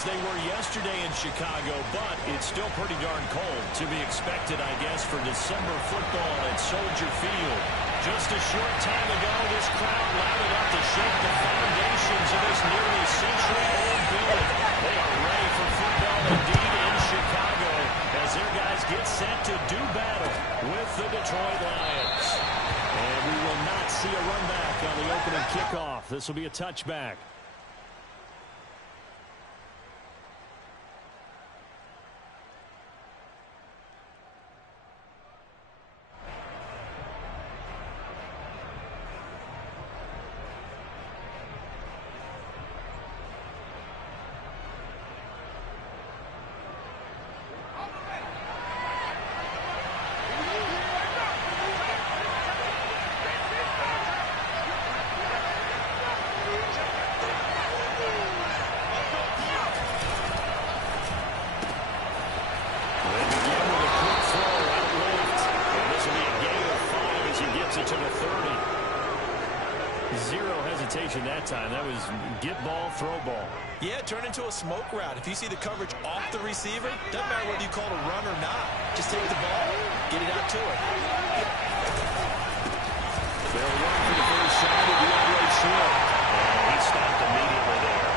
as they were yesterday in Chicago, but it's still pretty darn cold. To be expected, I guess, for December football at Soldier Field. Just a short time ago, this crowd loud enough to shake the foundations of this nearly century-old building. They are ready for football indeed in Chicago as their guys get set to do battle with the Detroit Lions. And we will not see a run back on the opening kickoff. This will be a touchback. That time. That was get ball, throw ball. Yeah, turn into a smoke route. If you see the coverage off the receiver, doesn't matter whether you call it a run or not. Just take the ball, get it out to him. They'll run for the first shot of the outright slip. And he stopped immediately there.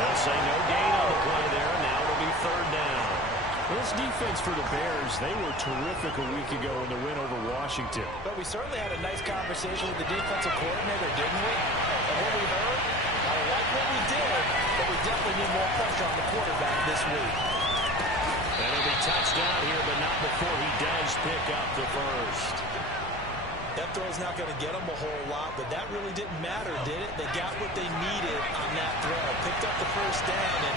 They'll say no gain on the play there. Now it'll be third down. This defense for the Bears, they were terrific a week ago in the win over Washington. But we certainly had a nice conversation with the defensive coordinator, didn't we? And what we heard, I like what we did, but we definitely need more pressure on the quarterback this week. And it'll be touchdown here, but not before he does pick up the first. That throw's not going to get them a whole lot, but that really didn't matter, did it? They got what they needed on that throw. Picked up the first down, and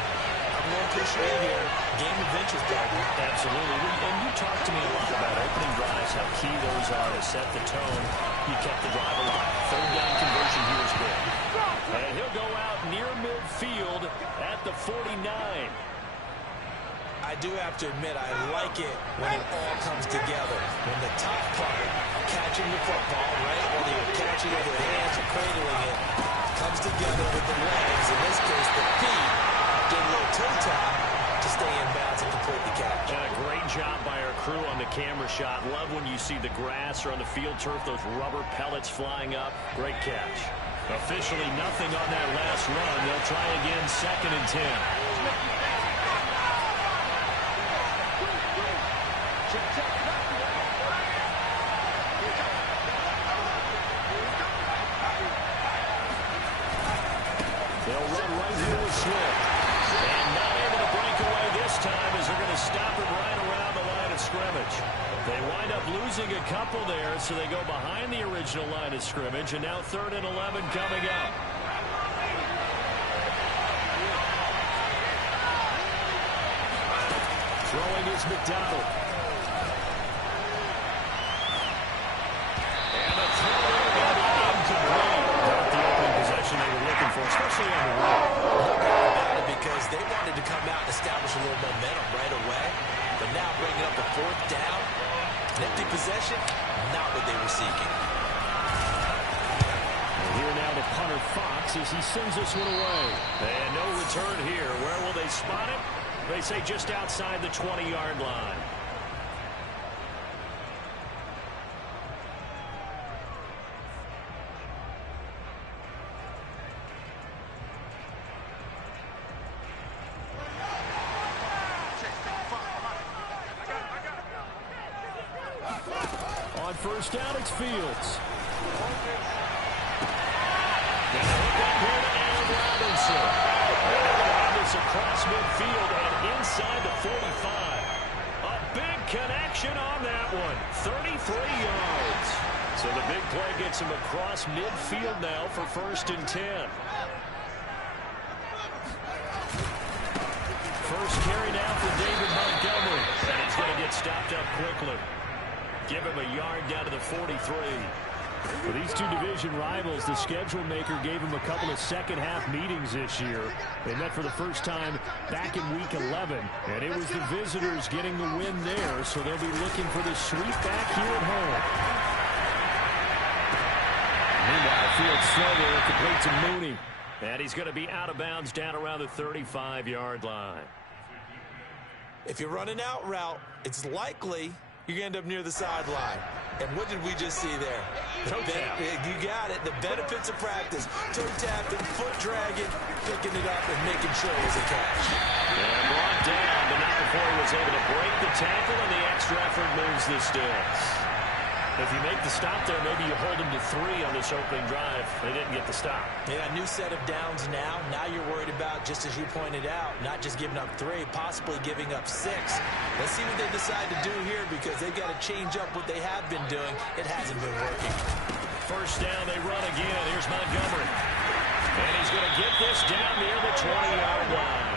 I'm going to push right here. Game of inches, partner. Absolutely. And you talked to me a lot about opening drives, how key those are to set the tone. You kept the drive alive. Third down conversion here is big. And he'll go out near midfield at the 49. I do have to admit, I like it when it all comes together. When the top part, catching the football, right, whether you're catching it with hands or cradling it, comes together with the legs, in this case the feet, doing a little toe tap to stay in bounds and complete the catch. And a great job by our crew on the camera shot. Love when you see the grass or on the field turf, those rubber pellets flying up. Great catch. Officially nothing on that last run. They'll try again, 2nd and 10. They'll run right here with Swift. And not able to break away this time as they're going to stop it right around the line of scrimmage. They wind up losing a couple there, so they go behind the original line of scrimmage, and now 3rd and 11 coming up. Throwing is McDonald. And a throw there got incomplete. Not the opening possession they were looking for, especially on the road. Because they wanted to come out and establish a little momentum right away. But now bringing up the 4th down, an empty possession, not what they were seeking. And here now the punter Fox as he sends this one away. And no return here. Where will they spot it? They say just outside the 20-yard line. On first down, it's Fields. And a hook up here to Allen Robinson. This across midfield and inside the 45. A big connection on that one. 33 yards. So the big play gets him across midfield now for 1st and 10. First carry now for David Montgomery. And he's going to get stopped up quickly. Give him a yard down to the 43. For these two division rivals, the schedule maker gave them a couple of second-half meetings this year. They met for the first time back in Week 11, and it was the visitors getting the win there, so they'll be looking for the sweep back here at home. Meanwhile, Fields throw there, complete to Mooney. And he's going to be out of bounds down around the 35-yard line. If you're running out route, it's likely you're going to end up near the sideline. And what did we just see there? You got it. The benefits of practice. Toe tapping, foot dragging, picking it up, and making sure it was a catch. And brought down, but not before he was able to break the tackle, and the extra effort moves the sticks. If you make the stop there, maybe you hold them to 3 on this opening drive. They didn't get the stop. Yeah, new set of downs now. Now you're worried about, just as you pointed out, not just giving up 3, possibly giving up 6. Let's see what they decide to do here, because they've got to change up what they have been doing. It hasn't been working. First down, they run again. Here's Montgomery. And he's going to get this down near the 20-yard line.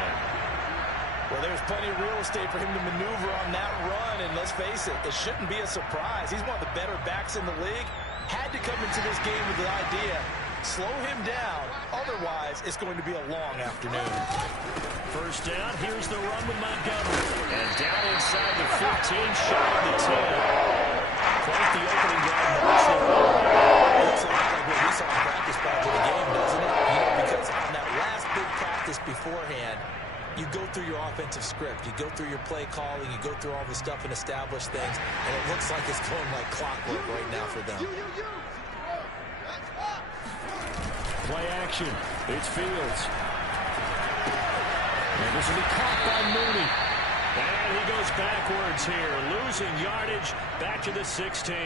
Well, there's plenty of real estate for him to maneuver on that run, and let's face it, it shouldn't be a surprise. He's one of the better backs in the league. Had to come into this game with the idea, slow him down, otherwise it's going to be a long afternoon. First down, here's the run with Montgomery. And down inside the 15, shy of the 10. Quite the opening drive. Looks a lot like what we saw in practice prior to the game, doesn't it? You know, because on that last big practice beforehand, you go through your offensive script. You go through your play calling. You go through all the stuff and establish things. And it looks like it's going like clockwork right now for them. Play action. It's Fields. And this will be caught by Mooney. And he goes backwards here. Losing yardage back to the 16.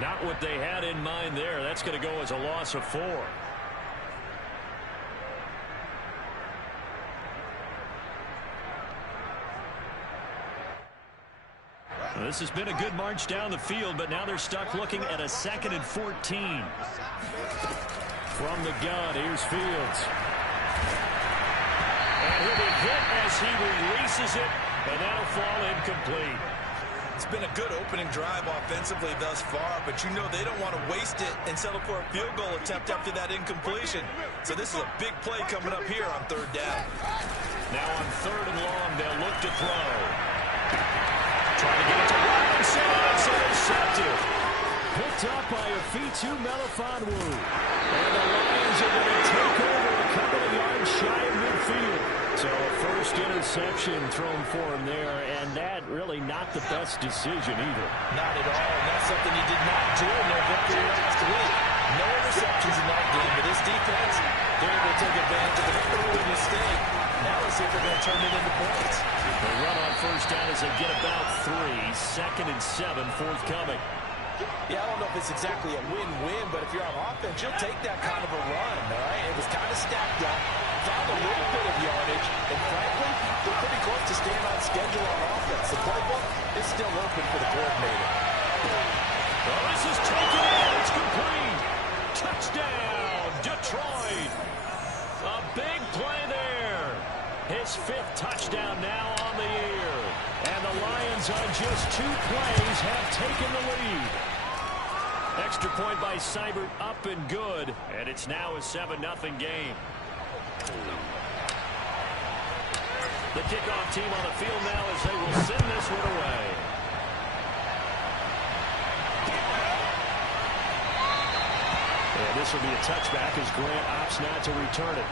Not what they had in mind there. That's going to go as a loss of 4. Well, this has been a good march down the field, but now they're stuck looking at a 2nd and 14. From the gun, here's Fields. And he'll be hit as he releases it, and that'll fall incomplete. It's been a good opening drive offensively thus far, but you know they don't want to waste it and settle for a field goal attempt after that incompletion. So this is a big play coming up here on 3rd down. Now on 3rd and long, they'll look to throw. Trying to get it to Robinson. It's intercepted. Picked up by Afitu Melifonwu. And the Lions are going to take over a couple of yards shy of midfield. So a first interception thrown for him there, and that really not the best decision either. Not at all, and that's something he did not do in their victory last week. No interceptions in that game, but this defense, they're able to take advantage of an early mistake. Now let's see if they're going to turn it into points. They run on first down as they get about 3. 2nd and 7 forthcoming. Yeah, I don't know if it's exactly a win-win, but if you're on offense, you'll take that kind of a run, all right? It was kind of stacked up, found a little bit of yardage, and frankly, they're pretty close to staying on schedule on offense. The playbook is still open for the coordinator. Well, this is taken in. It's complete. Touchdown, Detroit. A big play there. His 5th touchdown now on the year. And the Lions on just 2 plays have taken the lead. Extra point by Seibert up and good. And it's now a 7-0 game. The kickoff team on the field now as they will send this one away. And this will be a touchback as Grant opts not to return it.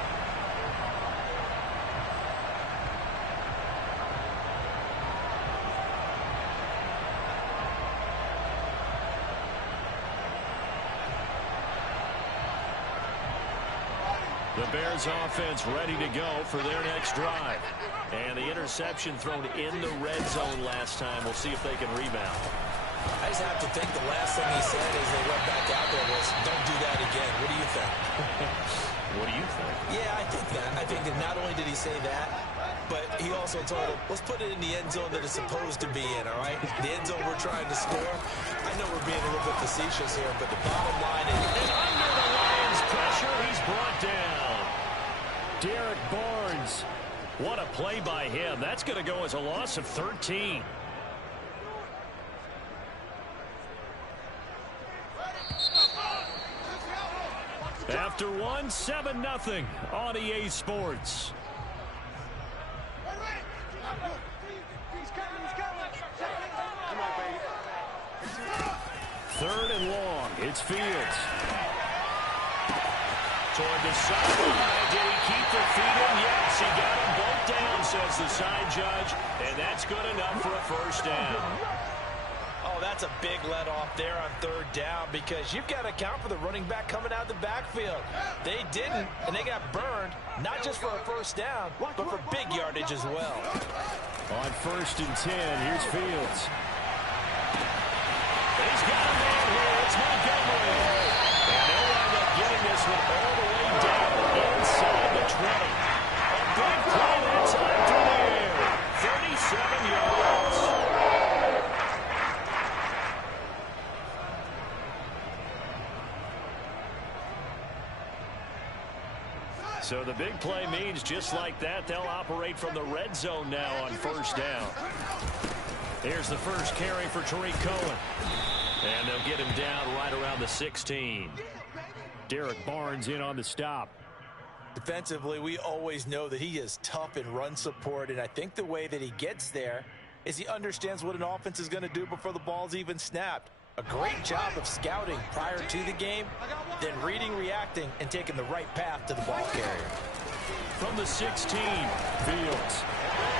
The Bears offense ready to go for their next drive. And the interception thrown in the red zone last time. We'll see if they can rebound. I just have to think the last thing he said as they went back out there was, don't do that again. What do you think? What do you think? Yeah, I think that. I think that not only did he say that, but he also told him, let's put it in the end zone that it's supposed to be in, all right? The end zone we're trying to score. I know we're being a little bit facetious here, but the bottom line is... And under the Lions' pressure, he's brought down. Derek Barnes. What a play by him. That's going to go as a loss of 13. After 7-0 on EA Sports. Third and long. It's Fields. Toward the sideline. Did he keep the feet in? Yes, he got them both down, says the side judge. And that's good enough for a first down. Oh, that's a big let-off there on third down because you've got to account for the running back coming out of the backfield. They didn't, and they got burned, not just for a first down, but for big yardage as well. On 1st and 10, here's Fields. He's got a man here. It's Montgomery. And they'll wind up getting this one all the way down inside the 20. A big play that time through the air. 37 yards. So the big play means just like that, they'll operate from the red zone now on first down. Here's the first carry for Tariq Cohen. And they'll get him down right around the 16. Derek Barnes in on the stop. Defensively, we always know that he is tough in run support, and I think the way that he gets there is he understands what an offense is going to do before the ball's even snapped. A great job of scouting prior to the game, then reading, reacting, and taking the right path to the ball carrier. From the 16, Fields.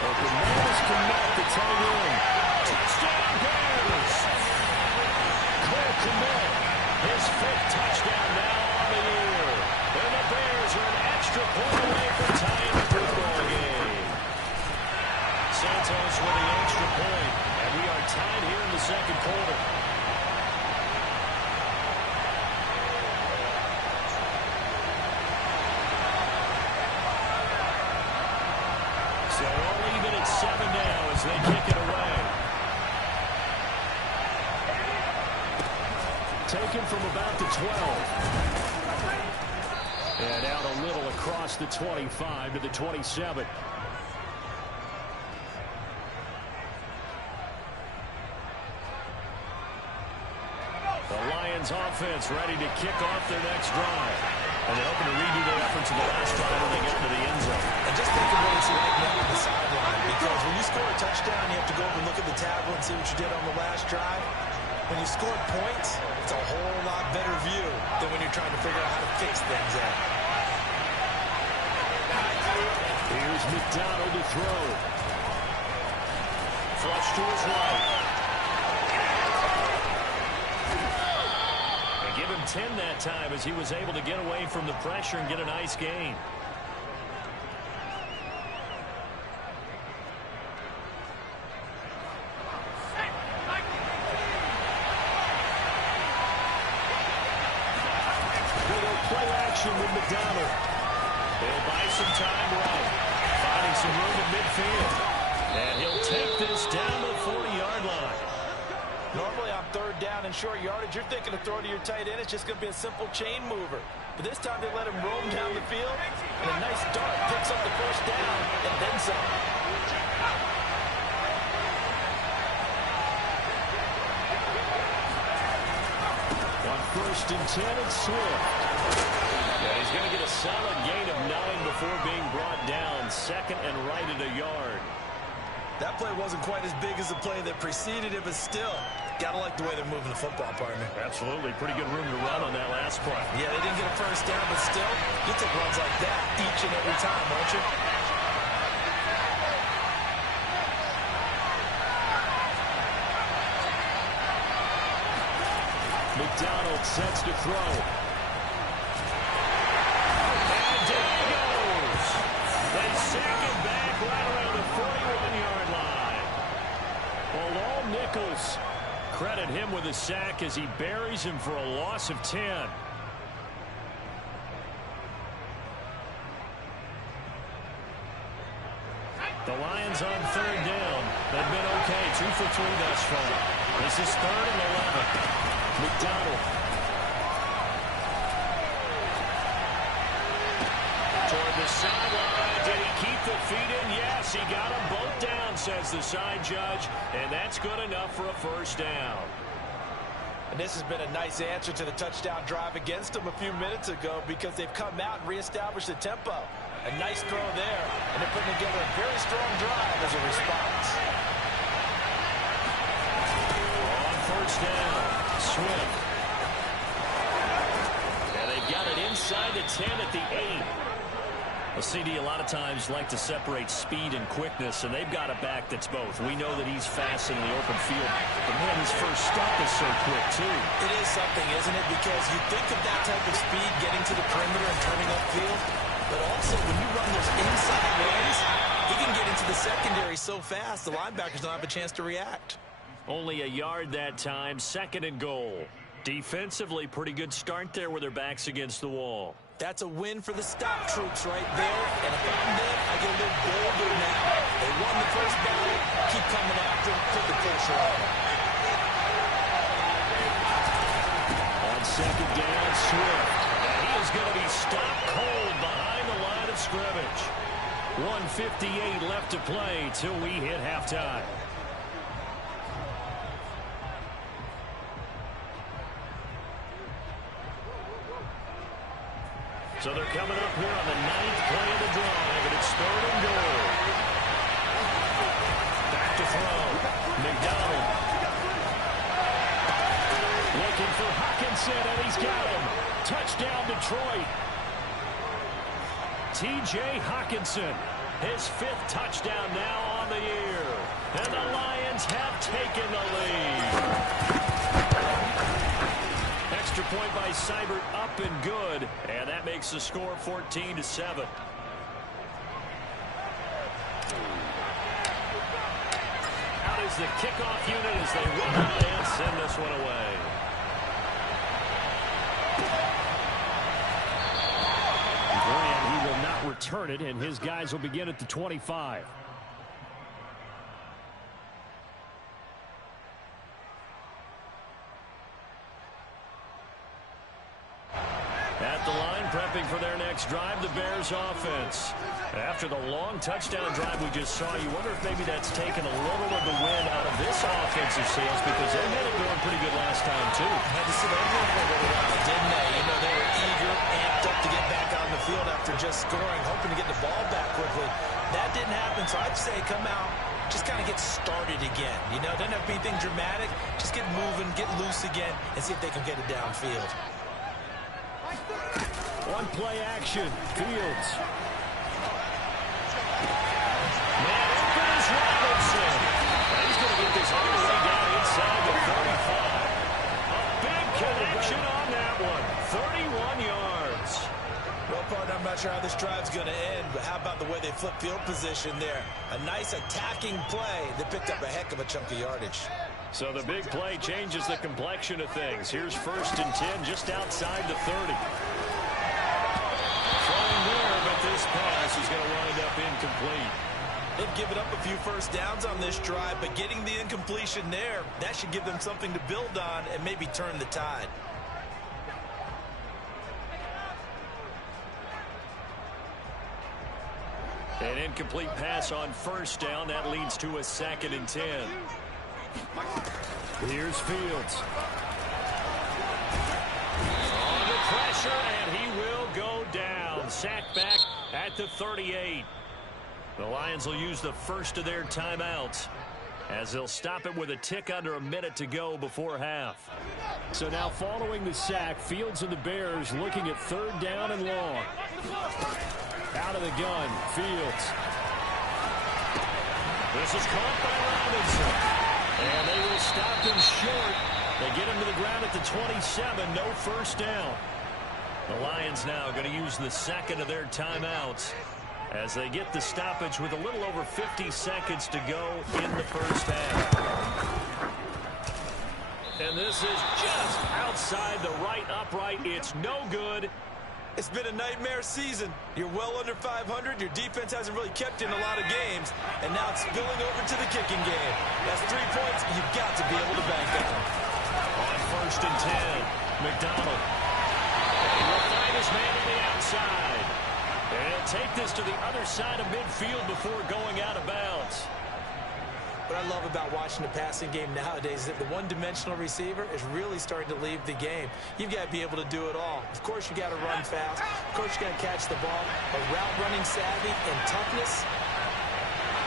Open man is Kmet, the tight end. Touchdown Bears! Cole Kmet, his 5th touchdown now on the year. And the Bears are an extra point away from tying the football game. Santos with the extra point, and we are tied here in the second quarter. So all even at 7 now as they kick it away. Taken from about the 12. And out a little across the 25 to the 27. The Lions offense ready to kick off their next drive. And they're hoping to redo their efforts in the last drive when they get to the end zone. And just think of what it's like now on the sideline, because when you score a touchdown, you have to go over and look at the table and see what you did on the last drive. When you score points, it's a whole lot better view than when you're trying to figure out how to fix things out. Here's McDonald to throw. Flush to his right. And give him 10 that time as he was able to get away from the pressure and get a nice gain. Play action with McDonald. He'll buy some time right. Finding some room at midfield. And he'll take this down the 40-yard line. Normally on third down and short yardage, you're thinking to throw to your tight end. It's just going to be a simple chain mover. But this time they let him roam down the field. And a nice dart picks up the first down and then some. On 1st and 10, it's Swift. Yeah, he's going to get a solid gain of 9 before being brought down. 2nd and right at a yard. That play wasn't quite as big as the play that preceded it, but still, gotta like the way they're moving the football, partner. Absolutely. Pretty good room to run on that last play. Yeah, they didn't get a first down, but still, you take runs like that each and every time, won't you? McDonald sets to throw. And down he goes. They sack him back right around the 41-yard line. Well, all Nichols, credit him with a sack as he buries him for a loss of 10. The Lions on 3rd down. They've been okay. 2 for 3 thus far. This is 3rd and 11. McDonald. Toward the sideline. Did he keep the feet in? Yes, he got them both down, says the side judge. And that's good enough for a first down. And this has been a nice answer to the touchdown drive against them a few minutes ago because they've come out and reestablished the tempo. A nice throw there, and they're putting together a very strong drive as a response. On 1st down, Swift. And they got it inside the 10 at the 8. Well, CD, a lot of times like to separate speed and quickness, and they've got a back that's both. We know that he's fast in the open field, but man, his first stop is so quick, too. It is something, isn't it? Because you think of that type of speed getting to the perimeter and turning upfield, but also when you run those inside runs, he can get into the secondary so fast, the linebackers don't have a chance to react. Only a yard that time, 2nd and goal. Defensively, pretty good start there with their backs against the wall. That's a win for the stop troops right there. And if I'm them, I get a little bolder now. They won the first battle. Keep coming after them. Put the pressure on them. On 2nd down, Swift. And he is going to be stopped cold behind the line of scrimmage. 1:58 left to play till we hit halftime. So they're coming up here on the 9th play of the drive, and it's 3rd and goal. Back to throw. McDonald. Looking for Hockenson, and he's got him. Touchdown, Detroit. T.J. Hockenson, his 5th touchdown now on the year. And the Lions have taken the lead. Extra point by Seibert, up and good, and that makes the score 14-7. Out is the kickoff unit as they run out and send this one away. Graham, he will not return it, and his guys will begin at the 25. At the line, prepping for their next drive, the Bears offense. After the long touchdown drive we just saw, you wonder if maybe that's taken a little of the wind out of this offensive sales, because they had it going pretty good last time, too. Had to sit over a little while, didn't they? You know, they were eager, amped up to get back on the field after just scoring, hoping to get the ball back quickly. That didn't happen, so I'd say come out, just kind of get started again. You know, doesn't have to be anything dramatic. Just get moving, get loose again, and see if they can get it downfield. One play action. Fields. Man, open is Robinson. He's going to get this all the way down inside the 35. A big connection on that one. 31 yards. Well, partner, I'm not sure how this drive's going to end, but how about the way they flip field position there? A nice attacking play that picked up a heck of a chunk of yardage. So the big play changes the complexion of things. Here's 1st and 10 just outside the 30. Trying there, but this pass is going to wind up incomplete. They've given up a few first downs on this drive, but getting the incompletion there, that should give them something to build on and maybe turn the tide. An incomplete pass on 1st down. That leads to a 2nd and 10. Here's Fields. Under pressure, and he will go down. Sacked back at the 38. The Lions will use the first of their timeouts as they'll stop it with a tick under a minute to go before half. So now following the sack, Fields and the Bears looking at 3rd down and long. Out of the gun, Fields. This is caught by Robinson. And they will stop him short. They get him to the ground at the 27. No first down. The Lions now going to use the 2nd of their timeouts as they get the stoppage with a little over 50 seconds to go in the first half. And this is just outside the right upright. It's no good. It's been a nightmare season. You're well under 500. Your defense hasn't really kept you in a lot of games. And now it's spilling over to the kicking game. That's 3 points you've got to be able to bank on. On 1st and 10, McDonald. He will find his man on the outside. And he'll take this to the other side of midfield before going out of bounds. What I love about watching the passing game nowadays is that the one-dimensional receiver is really starting to leave the game. You've got to be able to do it all. Of course, you got to run fast. Of course, you got to catch the ball. But route running savvy and toughness,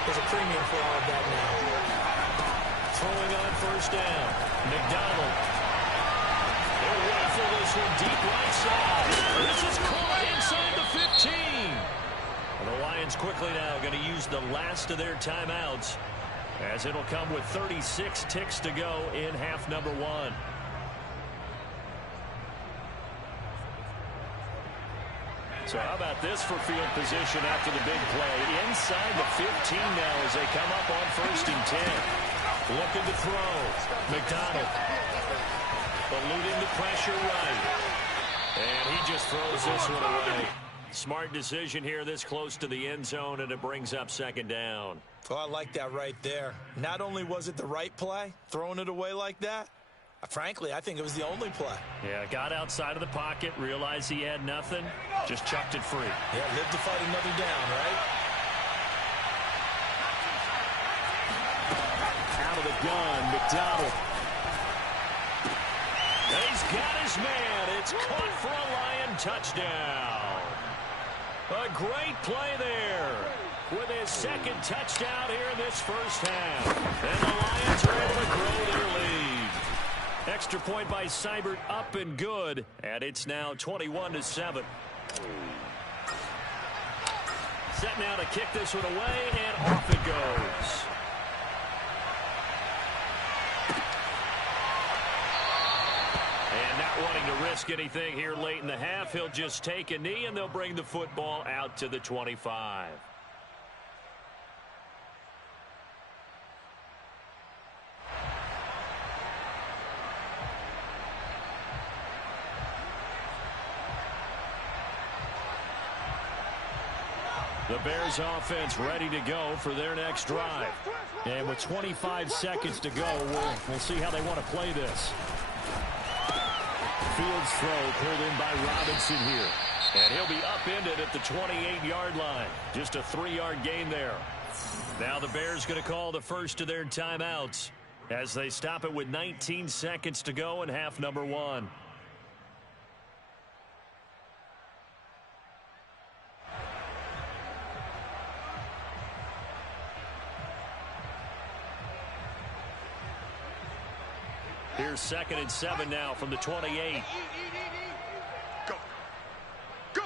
there's a premium for all of that now. Throwing on 1st down, McDonald. They'll rifle this one deep right side. This is caught inside the 15. And the Lions quickly now going to use the last of their timeouts, as it'll come with 36 ticks to go in half number one. So how about this for field position after the big play? Inside the 15 now as they come up on 1st and 10. Looking to throw. McDonald. Eluding the pressure right. And he just throws this one away. Smart decision here this close to the end zone, and it brings up 2nd down. Oh, I like that right there. Not only was it the right play, throwing it away like that, frankly, I think it was the only play. Yeah, got outside of the pocket, realized he had nothing, just chucked it free. Yeah, live to fight another down, right? Out of the gun, McDonald. And he's got his man. It's caught for a Lion touchdown. A great play there with his 2nd touchdown here in this first half. And the Lions are able to grow their lead. Extra point by Seibert, up and good, and it's now 21-7. Set now to kick this one away, and off it goes. And not wanting to risk anything here late in the half, he'll just take a knee, and they'll bring the football out to the 25. The Bears offense ready to go for their next drive. And with 25 seconds to go, we'll see how they want to play this. Fields throw pulled in by Robinson here. And he'll be upended at the 28-yard line. Just a 3-yard gain there. Now the Bears going to call the first of their timeouts as they stop it with 19 seconds to go in half number one. Here's 2nd and 7 now from the 28. Go. Go.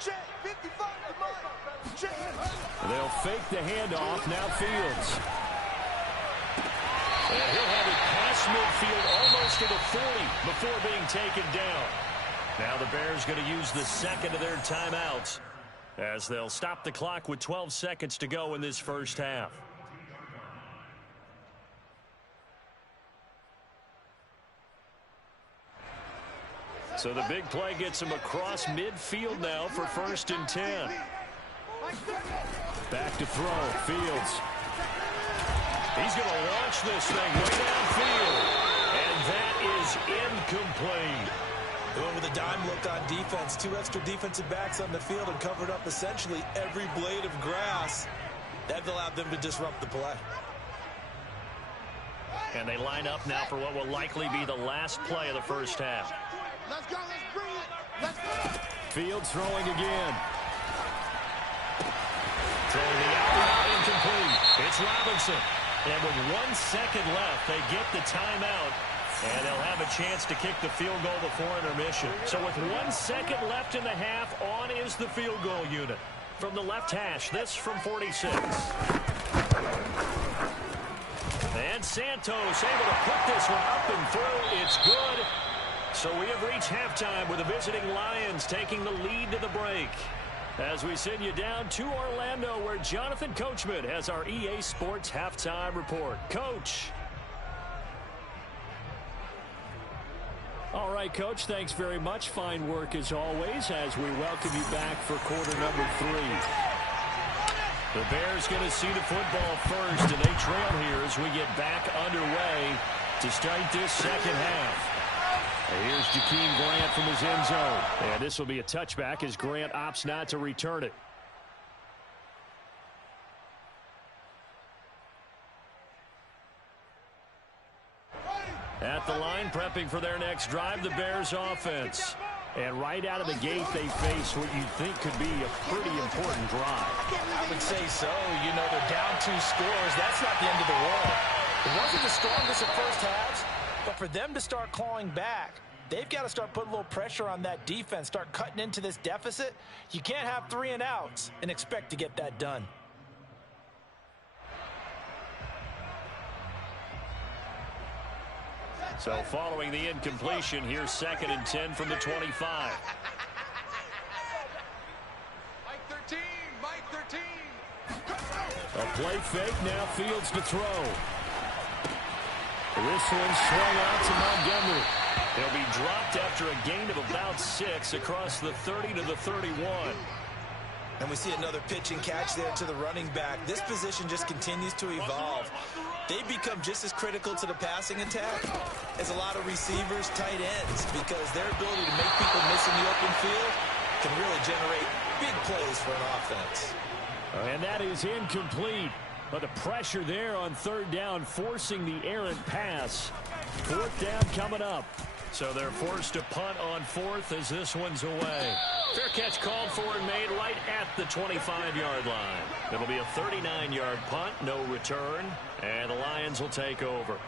Check. 55. Check. They'll fake the handoff. Now Fields. And he'll have it past midfield almost to the 40 before being taken down. Now the Bears going to use the 2nd of their timeouts as they'll stop the clock with 12 seconds to go in this first half. So the big play gets him across midfield now for 1st and 10. Back to throw. Fields. He's going to launch this thing way downfield. And that is incomplete. Going with a dime look on defense. 2 extra defensive backs on the field and covered up essentially every blade of grass. That allowed them to disrupt the play. And they line up now for what will likely be the last play of the first half. Let's go. Let's bring it. Let's go. Fields throwing again. Throwing the out incomplete. It's Robinson. And with 1 second left, they get the timeout. And they'll have a chance to kick the field goal before intermission. So with 1 second left in the half, on is the field goal unit. From the left hash, this from 46. And Santos able to put this one up and through. It's good. So we have reached halftime with the visiting Lions taking the lead to the break. As we send you down to Orlando, where Jonathan Coachman has our EA Sports halftime report. Coach. All right, Coach, thanks very much. Fine work as always as we welcome you back for quarter number 3. The Bears going to see the football first, and they trail here as we get back underway to start this second half. And here's Jakeem Grant from his end zone. And this will be a touchback as Grant opts not to return it. At the line, prepping for their next drive, the Bears offense. And right out of the gate, they face what you think could be a pretty important drive. I would say so. You know, they're down 2 scores. That's not the end of the world. It wasn't the strongest of first halves, but for them to start clawing back, They've got to start putting a little pressure on that defense, start cutting into this deficit. You can't have 3 and outs and expect to get that done. So following the incompletion, here's 2nd and 10 from the 25. Mike 13, Mike 13. A play fake, now Fields to throw. This one swung out to Montgomery. He'll be dropped after a gain of about 6 across the 30 to the 31. And we see another pitch and catch there to the running back. This position just continues to evolve. They become just as critical to the passing attack as a lot of receivers, tight ends, because their ability to make people miss in the open field can really generate big plays for an offense. And that is incomplete. But the pressure there on 3rd down, forcing the errant pass. 4th down coming up. So they're forced to punt on 4th as this one's away. Fair catch called for and made right at the 25-yard line. It'll be a 39-yard punt, no return, and the Lions will take over.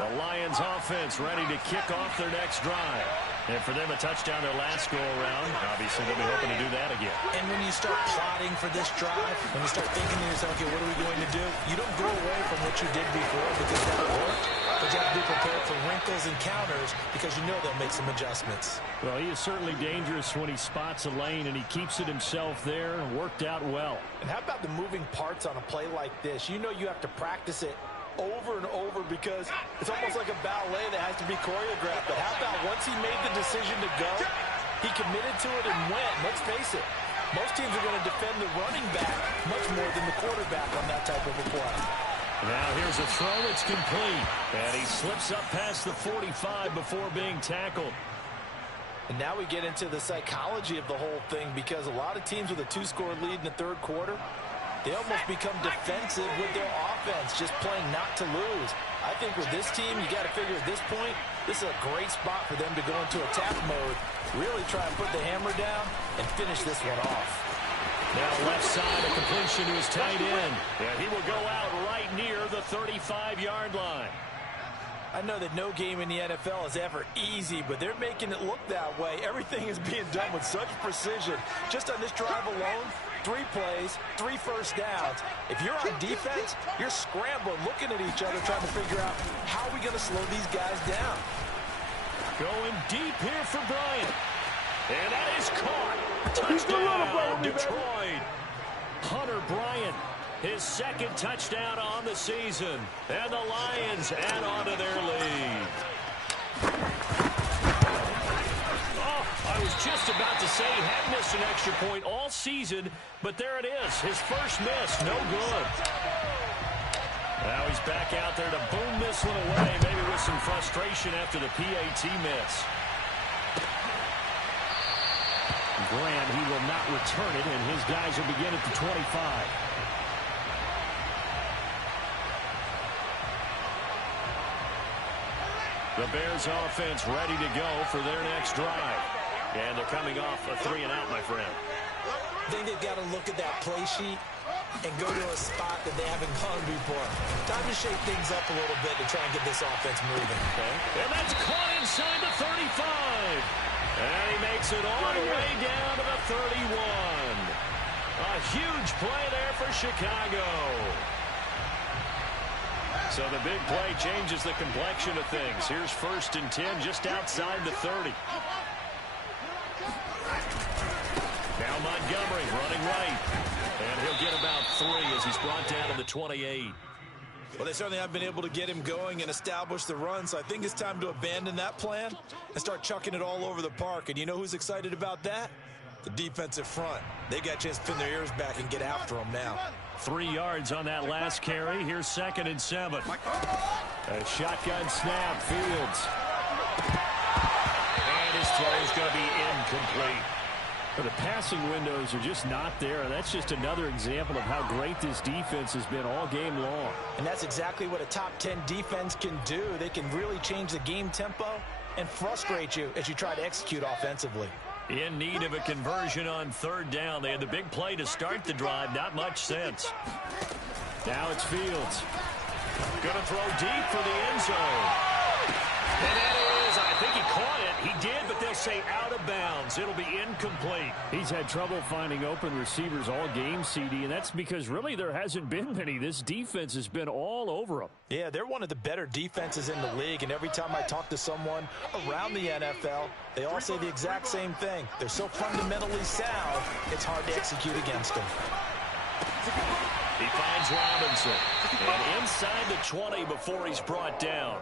The Lions offense ready to kick off their next drive. And for them, a touchdown their last go-around. Obviously, they'll be hoping to do that again. And when you start plotting for this drive, when you start thinking to yourself, okay, what are we going to do? You don't go away from what you did before because that worked. But you have to be prepared for wrinkles and counters because you know they'll make some adjustments. Well, he is certainly dangerous when he spots a lane, and he keeps it himself there. Worked out well. And how about the moving parts on a play like this? You know you have to practice it over and over because it's almost like a ballet that has to be choreographed. But how about once he made the decision to go, he committed to it and went. Let's face it, most teams are going to defend the running back much more than the quarterback on that type of a play. Now here's a throw. It's complete. And he slips up past the 45 before being tackled. And now we get into the psychology of the whole thing because a lot of teams with a 2-score lead in the 3rd quarter, they almost become defensive with their offense, just playing not to lose. I think with this team, you got to figure at this point, this is a great spot for them to go into attack mode, really try and put the hammer down and finish this one off. Now left side, a completion to his tight end. And he will go out right near the 35-yard line. I know that no game in the NFL is ever easy, but they're making it look that way. Everything is being done with such precision. Just on this drive alone, 3 plays, 3 first downs. If you're on defense, you're scrambling, looking at each other, trying to figure out how are we going to slow these guys down. Going deep here for Bryant. And that is caught. Touchdown, Detroit. Hunter Bryant, his 2nd touchdown on the season. And the Lions add on to their lead. Oh, I was just about to say he had missed an extra point all season, but there it is. His first miss, no good. Now he's back out there to boom this one away, maybe with some frustration after the PAT miss. Grant, he will not return it, and his guys will begin at the 25. The Bears offense ready to go for their next drive. And they're coming off a 3 and out, my friend. I think they've got to look at that play sheet and go to a spot that they haven't gone before. Time to shake things up a little bit to try and get this offense moving. Okay. And that's caught inside the 35. And he makes it all the way down to the 31. A huge play there for Chicago. So the big play changes the complexion of things. Here's 1st and 10 just outside the 30. Now Montgomery running right. And he'll get about 3 as he's brought down to the 28. Well, they certainly have been able to get him going and establish the run, so I think it's time to abandon that plan and start chucking it all over the park. And you know who's excited about that? The defensive front. They got a chance to pin their ears back and get after him now. 3 yards on that last carry. Here's 2nd and 7. A shotgun snap, Fields. And his throw is going to be incomplete. But the passing windows are just not there, and that's just another example of how great this defense has been all game long. And that's exactly what a top 10 defense can do. They can really change the game tempo and frustrate you as you try to execute offensively. In need of a conversion on 3rd down. They had the big play to start the drive. Not much sense. Now it's Fields. Gonna throw deep for the end zone. And that is, I think he caught it. He did, but they'll say out of bounds. It'll be incomplete. He's had trouble finding open receivers all game, CD, and that's because really there hasn't been many. This defense has been all over them. Yeah, they're one of the better defenses in the league, and every time I talk to someone around the NFL, they all say the exact same thing. They're so fundamentally sound, it's hard to execute against them. He finds Robinson. And inside the 20 before he's brought down.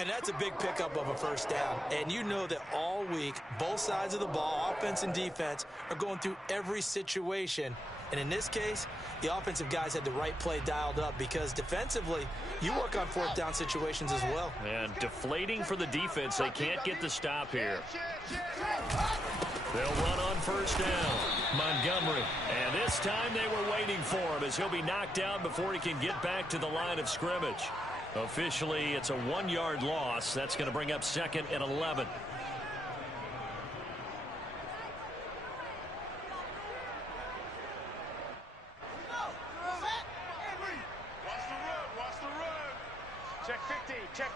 And that's a big pickup of a first down. And you know that all week, both sides of the ball, offense and defense, are going through every situation. And in this case, the offensive guys had the right play dialed up because defensively, you work on fourth down situations as well. And deflating for the defense. They can't get the stop here. They'll run on first down. Montgomery. And this time they were waiting for him as he'll be knocked down before he can get back to the line of scrimmage. Officially, it's a 1-yard loss. That's going to bring up 2nd and 11. Watch the run. Check 50. Check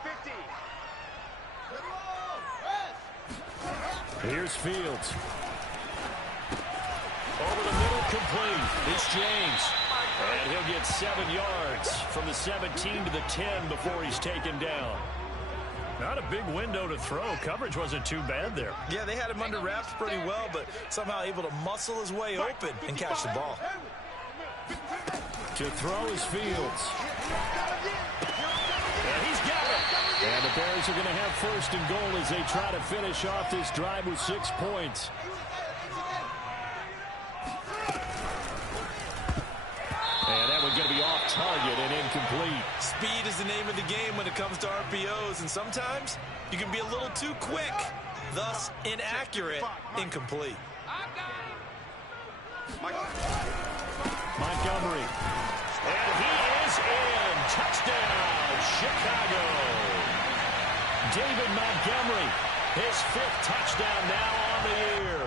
50. Here's Fields. Over the middle, complete. It's James. And he'll get 7 yards from the 17 to the 10 before he's taken down. Not a big window to throw. Coverage wasn't too bad there. Yeah, they had him under wraps pretty well, but somehow able to muscle his way open and catch the ball. To throw is Fields. And he's got it. And the Bears are going to have 1st and goal as they try to finish off this drive with 6 points. And that one's going to be off target and incomplete. Speed is the name of the game when it comes to RPOs, and sometimes you can be a little too quick, thus inaccurate, incomplete. Montgomery. And he is in. Touchdown, Chicago. David Montgomery, his 5th touchdown now on the year.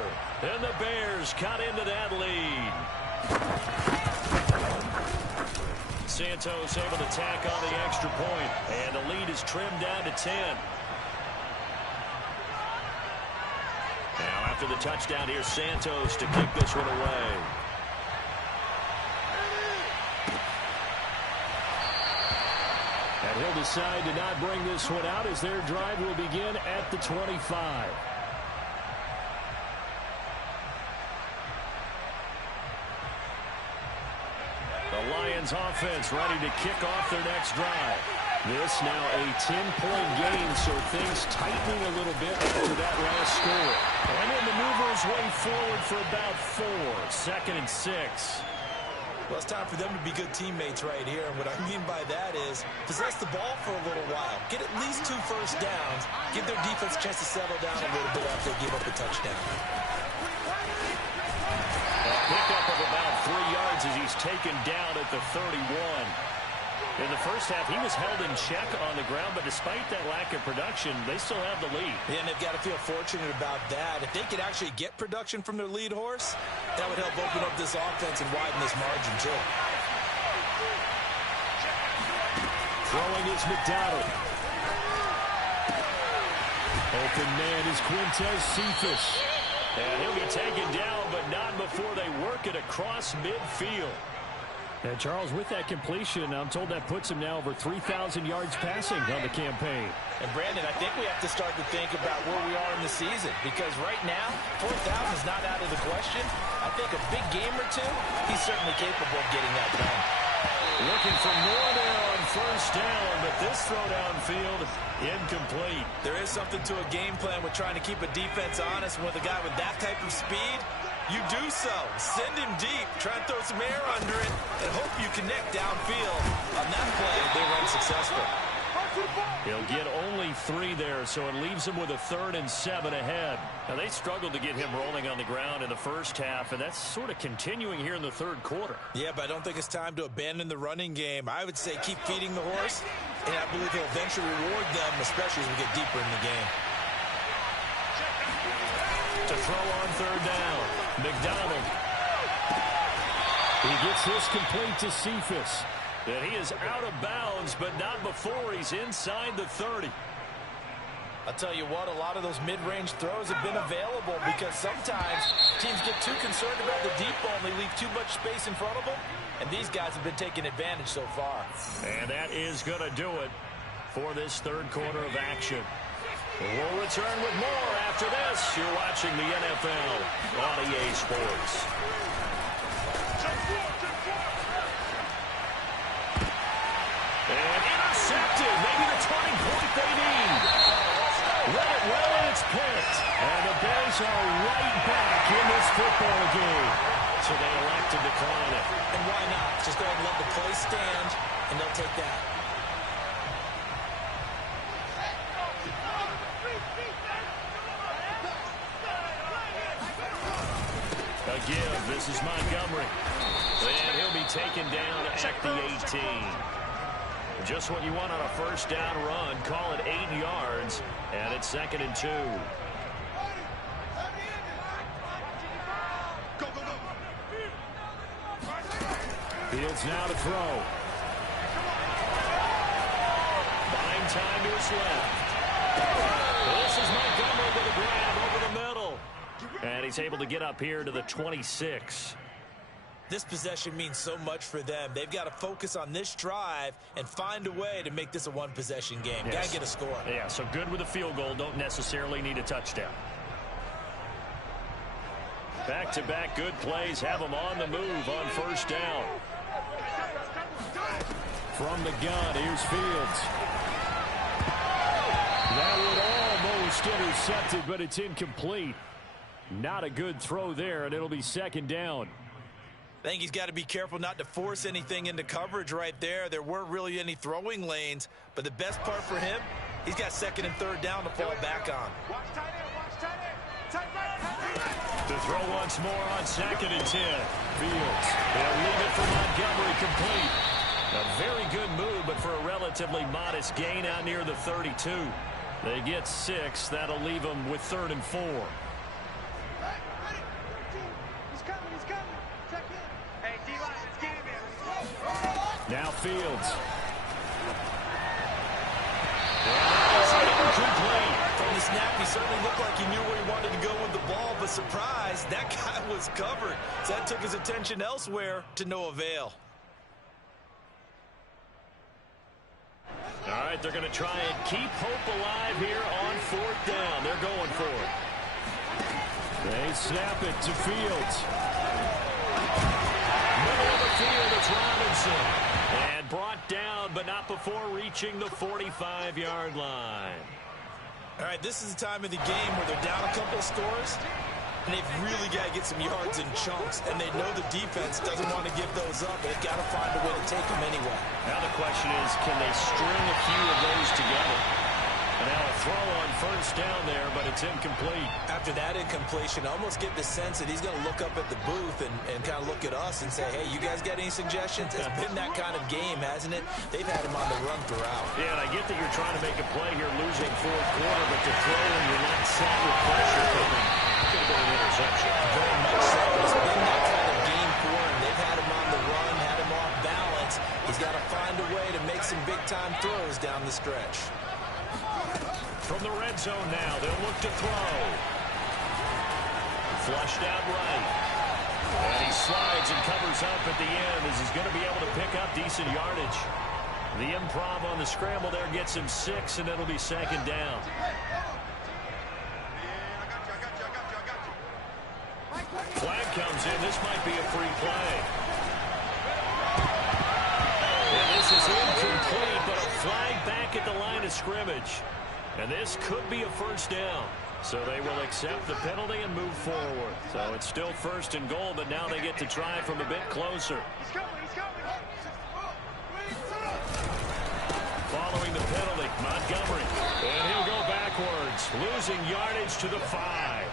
And the Bears cut into that lead. Santos able to tack on the extra point, and the lead is trimmed down to 10. Now after the touchdown, here's Santos to kick this one away. And he'll decide to not bring this one out as their drive will begin at the 25. The Lions offense ready to kick off their next drive. This now a 10-point game, so things tightening a little bit after that last score. And he'll maneuver his way forward for about 4. 2nd and 6. Well, it's time for them to be good teammates right here. And what I mean by that is possess the ball for a little while. Get at least 2 first downs. Give their defense a chance to settle down a little bit after they give up a touchdown. A pickup of about 3 yards as he's taken down at the 31. In the first half, he was held in check on the ground, but despite that lack of production, they still have the lead. Yeah, and they've got to feel fortunate about that. If they could actually get production from their lead horse, that would help open up this offense and widen this margin, too. Throwing is McDonald. Open man is Quintez Cephas. And he'll be taken down, but not before they work it across midfield. And Charles, with that completion, I'm told that puts him now over 3,000 yards passing on the campaign. And Brandon, I think we have to start to think about where we are in the season, because right now, 4,000 is not out of the question. I think a big game or two, he's certainly capable of getting that done. Looking for more there on first down, but this throw downfield, incomplete. There is something to a game plan with trying to keep a defense honest. With a guy with that type of speed, you do so. Send him deep, try and throw some air under it, and hope you connect downfield. On that play, they were unsuccessful. He'll get only 3 there, so it leaves him with a 3rd and 7 ahead. Now, they struggled to get him rolling on the ground in the first half, and that's sort of continuing here in the 3rd quarter. Yeah, but I don't think it's time to abandon the running game. I would say keep feeding the horse, and I believe he'll eventually reward them, especially as we get deeper in the game. To throw on 3rd down, McDonald. He gets this complete to Cephas. And he is out of bounds, but not before he's inside the 30. I'll tell you what, a lot of those mid-range throws have been available because sometimes teams get too concerned about the deep ball and they leave too much space in front of them, and these guys have been taking advantage so far. And that is going to do it for this third quarter of action. We'll return with more after this. You're watching the NFL on EA Sports. And intercepted. Maybe the turning point they need. Read it well, and it's picked. And the Bears are right back in this football game. So they elect to decline it. And why not? Just go ahead and let the play stand, and they'll take that. A give. This is Montgomery. And he'll be taken down at the 18. Just what you want on a first down run. Call it 8 yards. And it's 2nd and 2. Fields now to throw. Buying time to his left. This is Montgomery with a grab over the middle. And he's able to get up here to the 26. This possession means so much for them. They've got to focus on this drive and find a way to make this a one-possession game. Yes. Got to get a score. Yeah, so good with a field goal. Don't necessarily need a touchdown. Back-to-back good plays have them on the move on first down. From the gun, here's Fields. That would almost intercepted, but it's incomplete. Not a good throw there, and it'll be 2nd down. I think he's got to be careful not to force anything into coverage right there. There weren't really any throwing lanes, but the best part for him, he's got 2nd and 3rd down to fall back on. To throw once more on 2nd and 10. Fields. They'll leave it for Montgomery complete. A very good move, but for a relatively modest gain out near the 32. They get 6. That'll leave them with 3rd and 4. Now Fields. From the snap, he certainly looked like he knew where he wanted to go with the ball, but surprise, that guy was covered. So that took his attention elsewhere to no avail. All right, they're going to try and keep hope alive here on 4th down. They're going for it. They snap it to Fields. Middle of the field, it's Robinson. And brought down, but not before reaching the 45-yard line. All right, this is the time of the game where they're down a couple of scores, and they've really got to get some yards in chunks, and they know the defense doesn't want to give those up. They've got to find a way to take them anyway. Now the question is, can they string a few of those together? And now a throw on first down there, but it's incomplete. After that incompletion, I almost get the sense that he's going to look up at the booth and kind of look at us and say, hey, you guys got any suggestions? It's been that kind of game, hasn't it? They've had him on the run throughout. Yeah, and I get that you're trying to make a play here, losing 4th quarter, but to throw when you're not set with pressure coming, could have been an interception. Very much so. It's been that kind of game for him. They've had him on the run, had him off balance. He's got to find a way to make some big-time throws down the stretch. From the red zone now, they'll look to throw. Flushed out right. And he slides and covers up at the end as he's going to be able to pick up decent yardage. The improv on the scramble there gets him 6, and it'll be 2nd down. Flag comes in. This might be a free play. And this is incomplete, but a flag back at the line of scrimmage. And this could be a first down. So they will accept the penalty and move forward. So it's still 1st and goal, but now they get to try from a bit closer. Following the penalty, Montgomery. And he'll go backwards, losing yardage to the 5.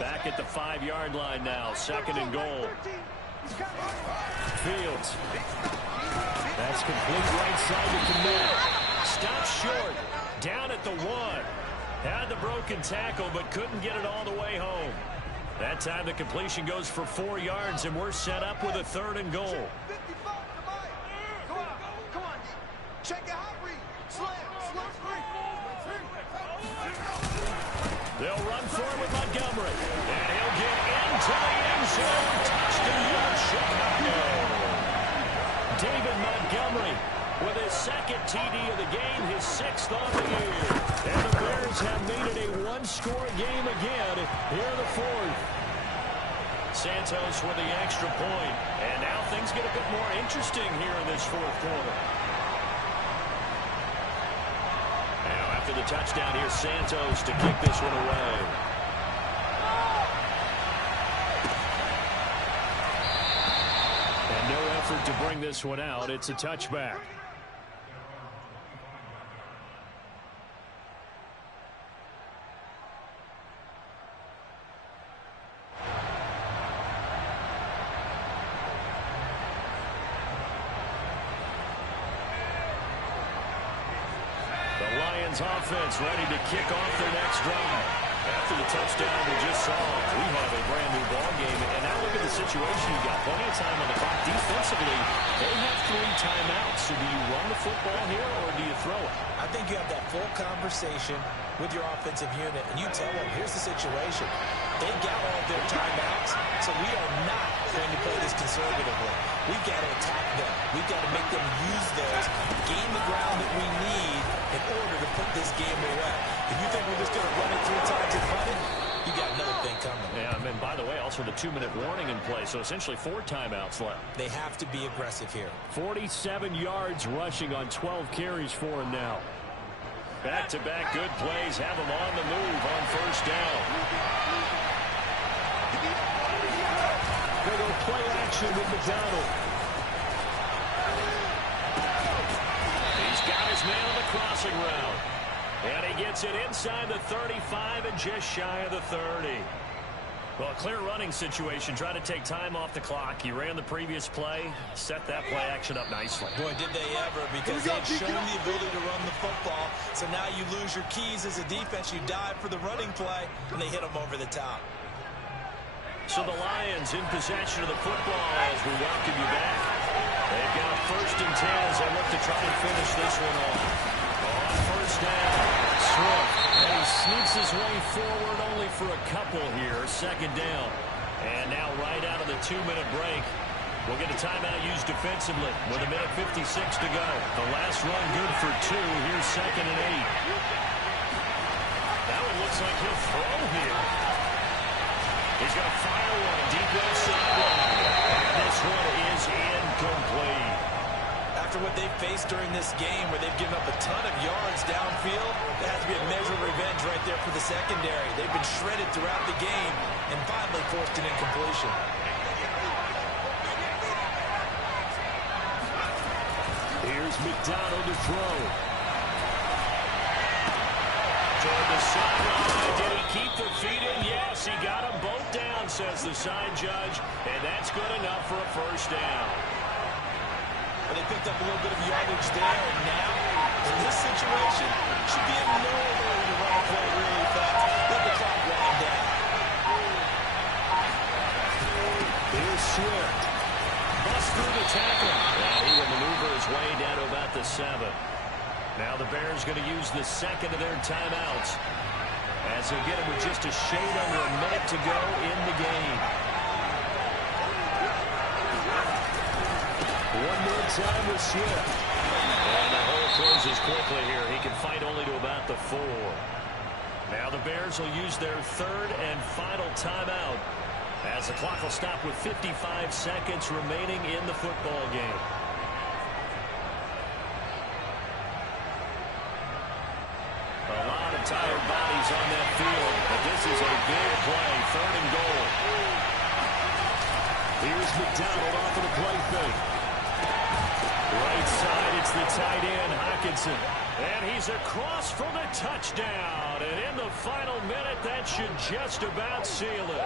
Back at the 5-yard line now, 2nd and goal. Fields. That's complete right side to commit. Stops short. Down at the 1. Had the broken tackle, but couldn't get it all the way home. That time the completion goes for 4 yards, and we're set up with a 3rd and goal. into the end zone. Touchdown, Chicago. David Montgomery with his second TD of the game, his sixth on the year. And the Bears have made it a one-score game again here in the fourth. Santos with the extra point. And now things get a bit more interesting here in this fourth quarter. Now after the touchdown, here's Santos to kick this one away. And no effort to bring this one out. It's a touchback. Offense ready to kick off their next drive. After the touchdown we just saw, we have a brand new ball game. And now look at the situation. You got plenty of time on the clock. Defensively, they have 3 timeouts. So do you run the football here or do you throw it? I think you have that full conversation with your offensive unit, and you tell them, here's the situation. They got all their timeouts, so we are not going to play this conservatively. We've got to attack them. We've got to make them use those, gain the ground that we need in order to put this game away. If you think we're just going to run it 3 times and punt it, you got another thing coming. Yeah, and by the way, also the 2-minute warning in play, so essentially 4 timeouts left. They have to be aggressive here. 47 yards rushing on 12 carries for him now. Back-to-back good plays have him on the move on first down. They go play action with McDonald. He's got his man on the crossing route. And he gets it inside the 35 and just shy of the 30. Well, a clear running situation. Try to take time off the clock. He ran the previous play, set that play action up nicely. Boy, did they ever, because they've shown the ability to run the football. So now you lose your keys as a defense. You dive for the running play, and they hit them over the top. So the Lions in possession of the football as we welcome you back. They've got first and 10 as they look to try and finish this one off. On first down, Swift. And he sneaks his way forward only for a couple here. Second down. And now right out of the 2-minute break, we'll get a timeout used defensively with 1:56 to go. The last run good for 2. Here's second and 8. That one looks like he'll throw here. He's going to fire one deep left sideline. And this one is incomplete. After what they've faced during this game, where they've given up a ton of yards downfield, there has to be a measure of revenge right there for the secondary. They've been shredded throughout the game and finally forced an incompletion. Here's McDonald to throw. Toward the sideline. Did he keep the feet in? Yes, he got them both down, says the side judge. And that's good enough for a first down. Well, they picked up a little bit of yardage there, and now, in this situation, should be in no hurry to run the play really fast. Let the clock wind down. Here's Swift. Busts through the tackle. And he will maneuver his way down to about the 7. Now the Bears going to use the second of their timeouts as they'll get him with just a shade under a minute to go in the game. One more time with Swift. And the hole closes quickly here. He can fight only to about the 4. Now the Bears will use their third and final timeout as the clock will stop with 55 seconds remaining in the football game. A lot of tired bodies on that field, but this is a big play, 3rd and goal. Here's McDonald off of the play fake. Right side, it's the tight end, Hockenson. And he's across for the touchdown. And in the final minute, that should just about seal it.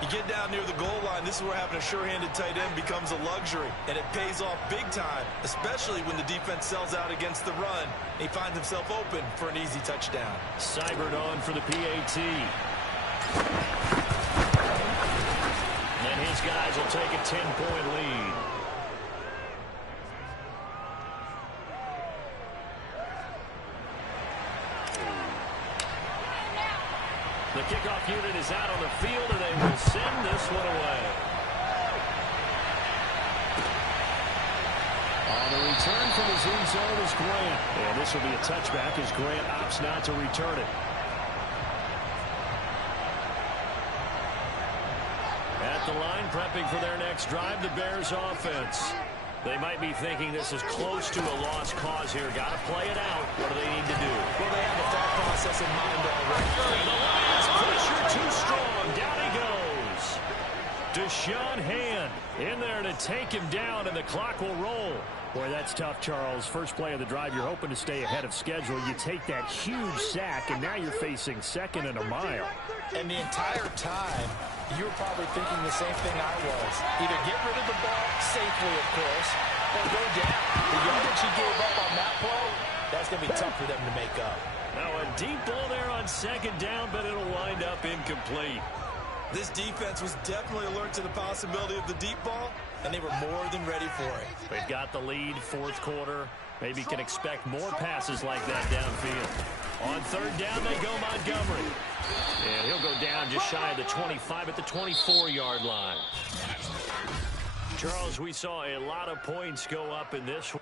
You get down near the goal line, this is where having a sure-handed tight end becomes a luxury. And it pays off big time, especially when the defense sells out against the run. He finds himself open for an easy touchdown. Seibert on for the PAT. And his guys will take a 10-point lead. The kickoff unit is out on the field, and they will send this one away. On the return from his end zone is Grant. And this will be a touchback as Grant opts not to return it. At the line, prepping for their next drive, the Bears offense. They might be thinking this is close to a lost cause here. Got to play it out. What do they need to do? Well, they have the thought process in mind already. The Lions pressure too strong. Down he goes. Deshaun Hand in there to take him down, and the clock will roll. Boy, that's tough, Charles. First play of the drive, you're hoping to stay ahead of schedule. You take that huge sack, and now you're facing second and a mile. And the entire time, you were probably thinking the same thing I was. Either get rid of the ball safely, of course, or go down. The yardage he gave up on that play, that's going to be tough for them to make up. Now a deep ball there on second down, but it'll wind up incomplete. This defense was definitely alert to the possibility of the deep ball, and they were more than ready for it. They've got the lead, fourth quarter. Maybe can expect more passes like that downfield. On third down, they go Montgomery. And he'll go down just shy of the 25 at the 24-yard line. Charles, we saw a lot of points go up in this one.